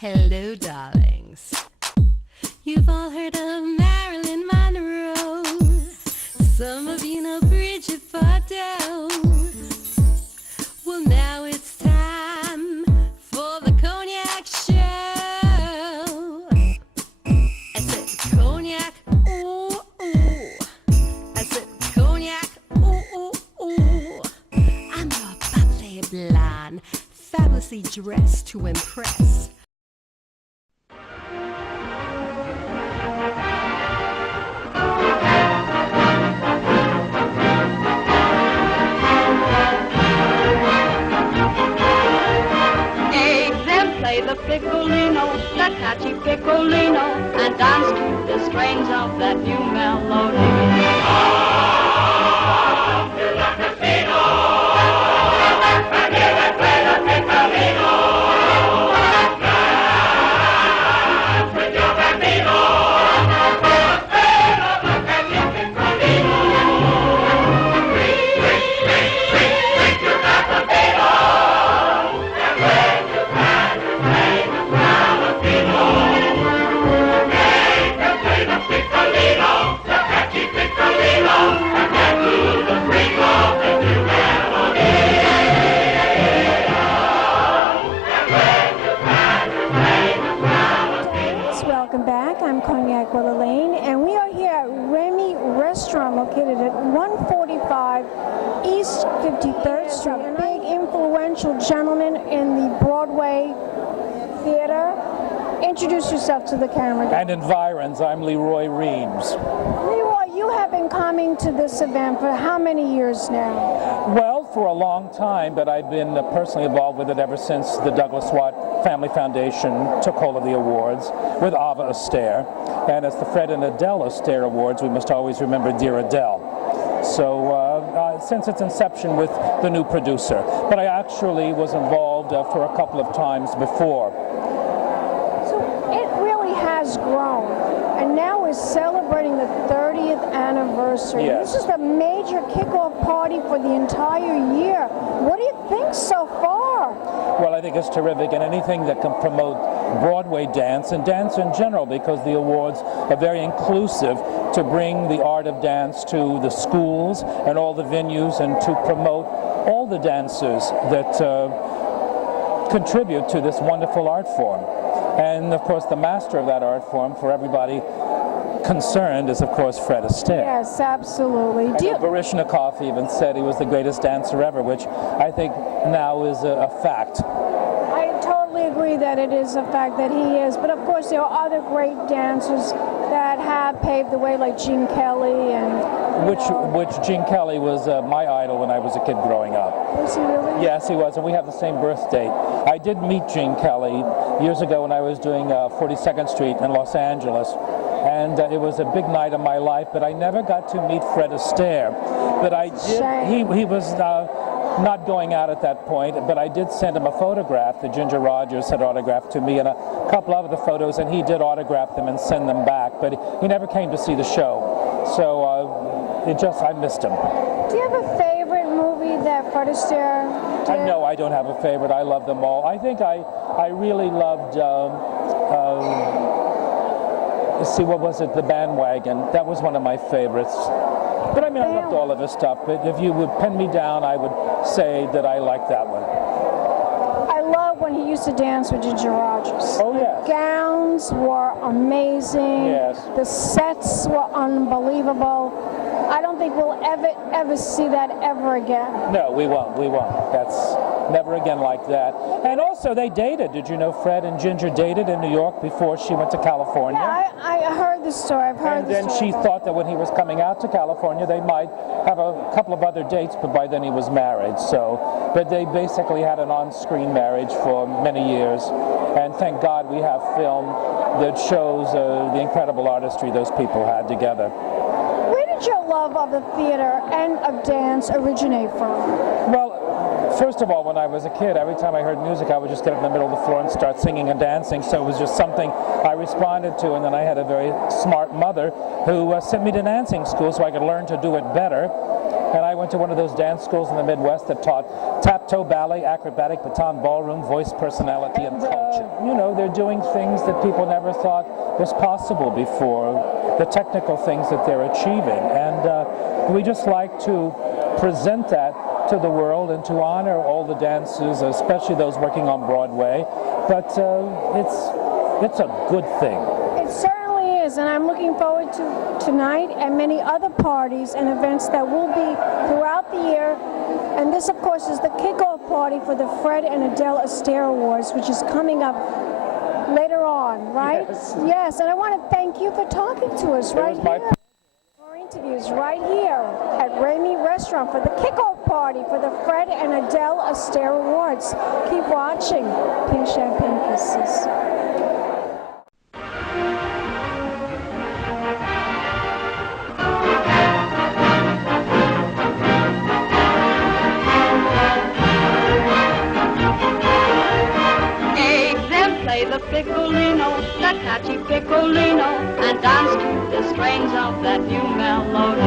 Hello, darlings. You've all heard of Marilyn Monroe. Some of you know Bridget Bardot. Well, now it's time for the Cognac Show. I said Cognac, ooh, ooh. I said Cognac, ooh, ooh, ooh. I'm your bubbly blonde, fabulously dressed to impress. Play the piccolino, the catchy piccolino, and dance to the strains of that new melody. Come to the casino, and you will play the piccolino. Dance with your bambino, the strain of the catchy piccolino. Ring to that bambino, and when you can. Welcome back. I'm Cognac Wellerlane, and we are here at Remi Restaurant located at 145 East 53rd Street. A big influential gentleman in the Broadway theater. Introduce yourself to the camera. And environs, I'm Leroy Reams. Leroy, you have been coming to this event for how many years now? Well, for a long time, but I've been personally involved with it ever since the Douglas Watt Family Foundation took hold of the awards with Ava Astaire. And as the Fred and Adele Astaire Awards, we must always remember Dear Adele. So since its inception with the new producer. But I actually was involved for a couple of times before. Has grown, and now we're celebrating the 30th anniversary. Yes. This is the major kickoff party for the entire year. What do you think so far? Well, I think it's terrific, and anything that can promote Broadway dance and dance in general, because the awards are very inclusive to bring the art of dance to the schools and all the venues and to promote all the dancers that contribute to this wonderful art form. And of course, the master of that art form for everybody concerned is, of course, Fred Astaire. Yes, absolutely. Baryshnikov even said he was the greatest dancer ever, which I think now is a fact. I totally agree that it is a fact that he is, but of course there are other great dancers that have paved the way, like Gene Kelly and... Which Gene Kelly was my idol when I was a kid growing up. Was he really? Yes, he was, and we have the same birth date. I did meet Gene Kelly years ago when I was doing 42nd Street in Los Angeles, and it was a big night of my life, but I never got to meet Fred Astaire. But I did. He was not going out at that point, but I did send him a photograph that Ginger Rogers had autographed to me, and a couple of the photos, and he did autograph them and send them back, but he never came to see the show. So I missed him. Do you have a favorite movie that Fred Astaire did? No, I don't have a favorite. I love them all. I think I really loved, what was it, The Bandwagon. That was one of my favorites. But I mean, I loved all of his stuff, but if you would pin me down, I would say that I liked that one. I love when he used to dance with Ginger Rogers. Oh, yes. The gowns were amazing. Yes. The sets were unbelievable. I don't think we'll ever see that ever again. No, we won't. That's never again like that. And also, they dated. Did you know Fred and Ginger dated in New York before she went to California? Yeah, I heard the story. I've heard the story. And then she thought that when he was coming out to California, they might have a couple of other dates, but by then he was married. But they basically had an on-screen marriage for many years. And thank God we have film that shows the incredible artistry those people had together. Where did your love of the theater and of dance originate from? Well, first of all, when I was a kid, every time I heard music, I would just get up in the middle of the floor and start singing and dancing. So it was just something I responded to. And then I had a very smart mother who sent me to dancing school so I could learn to do it better. and I went to one of those dance schools in the Midwest that taught tap-toe ballet, acrobatic, baton ballroom, voice, personality, and culture. You know, they're doing things that people never thought was possible before, the technical things that they're achieving. And we just like to present that to the world and to honor all the dancers, especially those working on Broadway. But it's a good thing. It certainly is, and I'm looking forward to tonight and many other parties and events that will be throughout the year. And this, of course, is the kickoff party for the Fred and Adele Astaire Awards, which is coming up later on, right? Yes. Yes, and I want to thank you for talking to us right here. Our interviews right here at Remi Restaurant for the kickoff party for the Fred and Adele Astaire Awards. Keep watching Pink Champagne Kisses. Play the piccolino, the catchy piccolino, and dance to the strains of that new melody.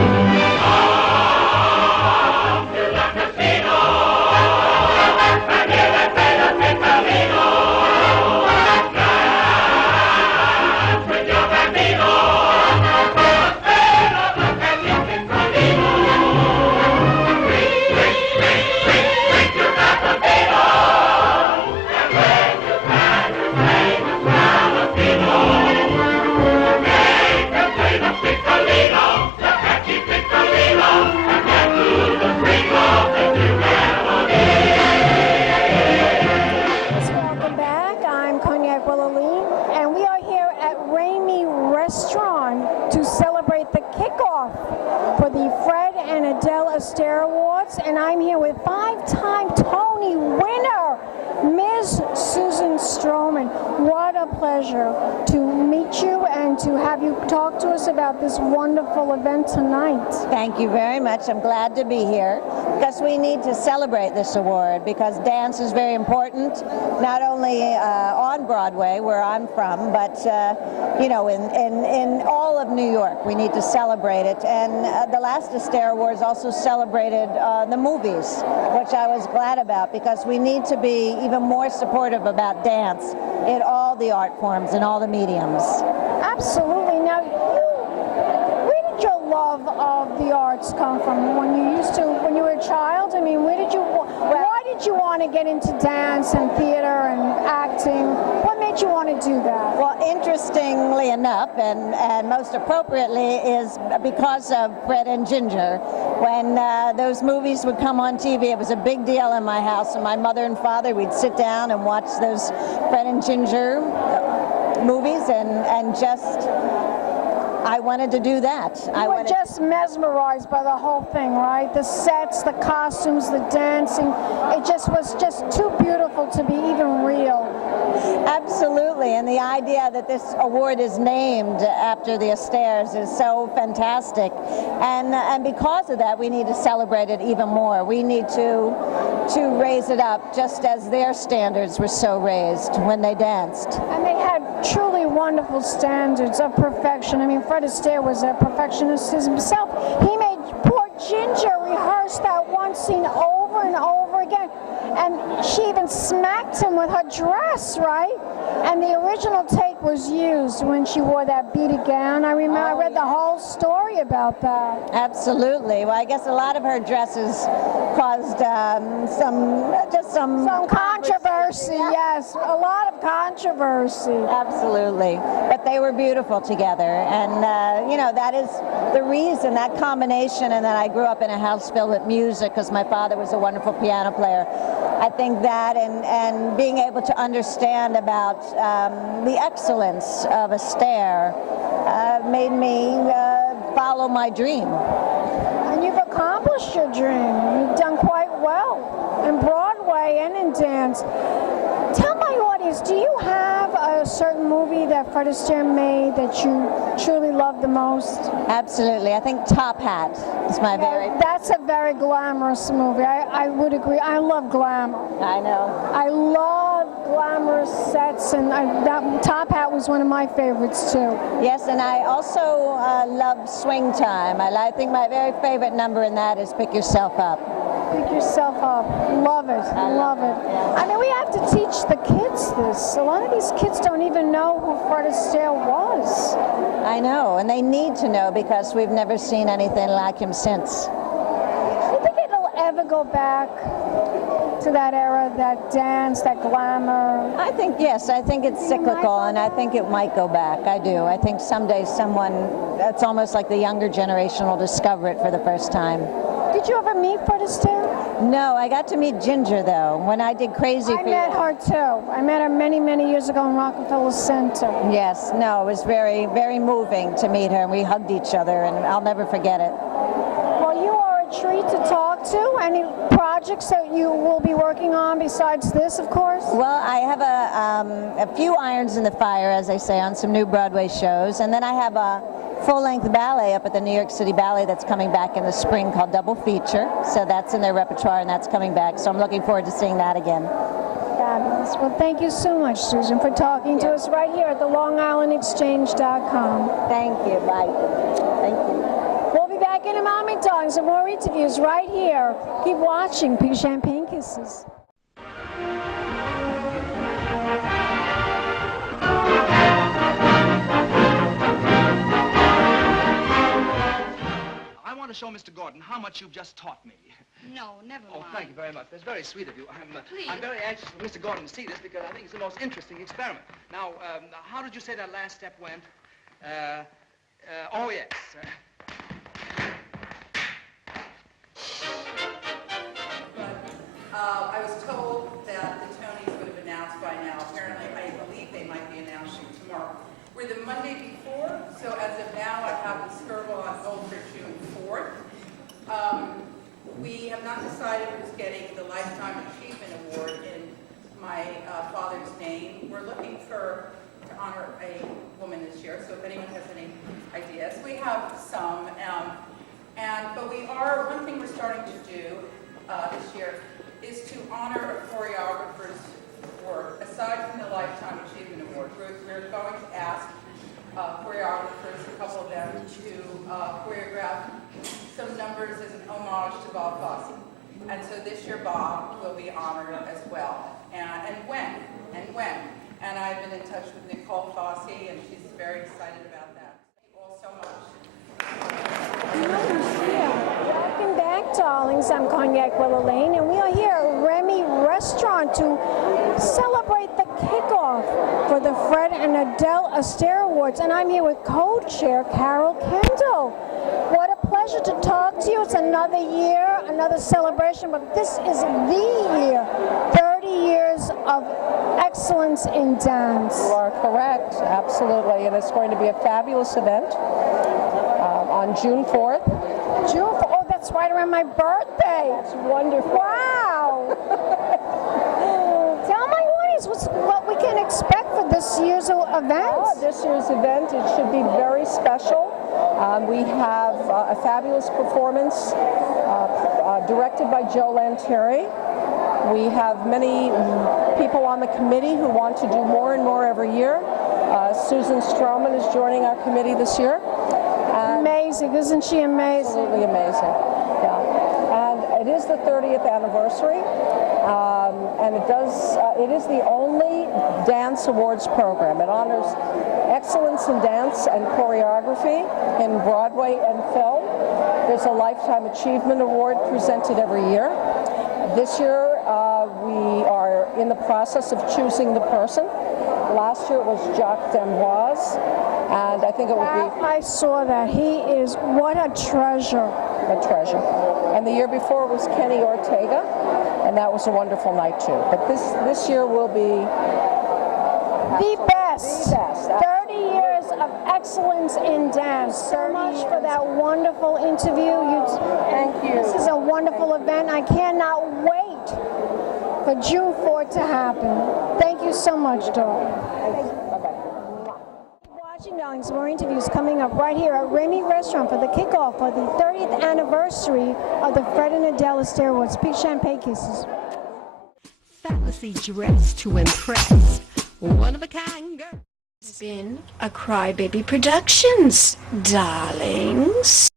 Wellerlane, and we are here at Remi Restaurant to celebrate the kickoff for the Fred and Adele Astaire Awards, and I'm here with five-time Tony winner, Ms. Susan Slomin. What a pleasure to meet you and to have you talk to us about this wonderful event tonight. Thank you very much. I'm glad to be here because we need to celebrate this award because dance is very important, not only on Broadway, where I'm from, but you know, in all of New York. We need to celebrate it. And the last Astaire Awards also celebrated the movies, which I was glad about because we need to be even more supportive about dance in all the art forms and all the mediums. Absolutely. Now, where did your love of the arts come from? When you were a child? I mean, why did you want to get into dance and theater and acting? What made you want to do that? Well, interestingly enough, and most appropriately, is because of Fred and Ginger. When those movies would come on TV, it was a big deal in my house, and my mother and father, we'd sit down and watch those Fred and Ginger movies, and just, I wanted to do that. You were just mesmerized by the whole thing, right? The sets, the costumes, the dancing. It just was just too beautiful to be even real. Absolutely, and the idea that this award is named after the Astaires is so fantastic. And because of that, we need to celebrate it even more. We need to raise it up just as their standards were so raised when they danced. And they had truly wonderful standards of perfection. I mean, Fred Astaire was a perfectionist himself. He made poor Ginger rehearse that one scene over and over again. And she even smacked him with her dress, right? And the original take was used when she wore that beaded gown. I remember I read the whole story about that. Absolutely. Well, I guess a lot of her dresses caused some controversy. Yes, a lot of controversy. Absolutely. But they were beautiful together. And, you know, that is the reason, that combination, and that I grew up in a house filled with music because my father was a wonderful piano player. I think that and being able to understand about the excellence of Astaire made me follow my dream. And you've accomplished your dream. You've done quite well in Broadway and in dance. Tell my audience, do you have a certain movie that Fred Astaire made that you truly love the most? Absolutely. I think Top Hat is my very... That's a very glamorous movie. I would agree. I love glamour. I know. I love glamorous sets, and that top hat was one of my favorites too. Yes, and I also love Swing Time. I think my very favorite number in that is Pick Yourself Up. Pick Yourself Up. Love it. Love it. I mean, we have to teach the kids this. A lot of these kids don't even know who Fred Astaire was. I know, and they need to know because we've never seen anything like him since. Do you think it'll ever go back to that era, that dance, that glamour? I think, yes, I think it's cyclical, and I think it might go back. I do. I think someday someone, it's almost like the younger generation will discover it for the first time. Did you ever meet Fred Astaire? No, I got to meet Ginger, though, when I did Crazy I for met You. her too. I met her many, many years ago in Rockefeller Center. Yes, no, it was very, very moving to meet her, and we hugged each other, and I'll never forget it. Well, you are a treat to talk to. Any projects that you will be working on besides this, of course? Well, I have a few irons in the fire, as they say, on some new Broadway shows, and then I have a full-length ballet up at the New York City Ballet that's coming back in the spring called Double Feature. So that's in their repertoire, and that's coming back. So I'm looking forward to seeing that again. Fabulous. Well, thank you so much, Susan, for talking to us right here at the LongIslandExchange.com. Thank you. Bye. Thank you. We'll be back in a moment, darlings, and more interviews right here. Keep watching Pink Champagne Kisses. I want to show Mr. Gordon how much you've just taught me. No, never mind. Oh, thank you very much. That's very sweet of you. Please. I'm very anxious for Mr. Gordon to see this because I think it's the most interesting experiment. Now, how did you say that last step went? Oh, yes. I was told that the Tonys would have announced by now. Apparently, I believe they might be announcing tomorrow. We're the Monday before, so as of now, I have the Skirbo on hold for June 4th. We have not decided who's getting the Lifetime Achievement Award in my father's name. We're looking to honor a woman this year, so if anyone has any ideas. We have some, but one thing we're starting to do this year is to honor a choreographer's work. Aside from the Lifetime Achievement Award, we're going to ask choreographers, a couple of them, to choreograph some numbers as an homage to Bob Fosse. And so this year Bob will be honored as well. And when. And I've been in touch with Nicole Fosse, and she's very excited about that. Thank you all so much. Welcome back, darlings. I'm Cognac Wellerlane, and we are here at Remi Restaurant to celebrate the kickoff for the Fred and Adele Astaire Awards. And I'm here with co-chair Carol Kendall. What a pleasure to talk to you. It's another year, another celebration, but this is the year. 30 years of excellence in dance. You are correct, absolutely, and it's going to be a fabulous event on June 4th. Oh, that's right around my birthday. That's wonderful. Wow. Tell my audience what we can expect for this year's event. This year's event, it should be very special. We have a fabulous performance directed by Joe Lantieri. We have many people on the committee who want to do more and more every year. Susan Slomin is joining our committee this year. Amazing, isn't she amazing? Absolutely amazing, yeah. And it is the 30th anniversary, and it is the only dance awards program. It honors excellence in dance and choreography in Broadway and film. There's a Lifetime Achievement Award presented every year. This year, we are in the process of choosing the person. Last year it was Jacques D'Amboise, and I think it would be... I saw that. He is, what a treasure. A treasure. And the year before was Kenny Ortega, and that was a wonderful night too. But this year will be... The best. The best. 30 years of excellence in dance. So much for that wonderful interview. Thank you. This is a wonderful event. I cannot wait for June 4th to happen. Thank you so much, darling. Watching, darlings, more interviews coming up right here at Remi Restaurant for the kickoff for the 30th anniversary of the Fred and Adele Astaire Awards. Big champagne kisses. Fabulously dressed to impress. One of a kind girl. It's been a Crybaby Productions, darlings.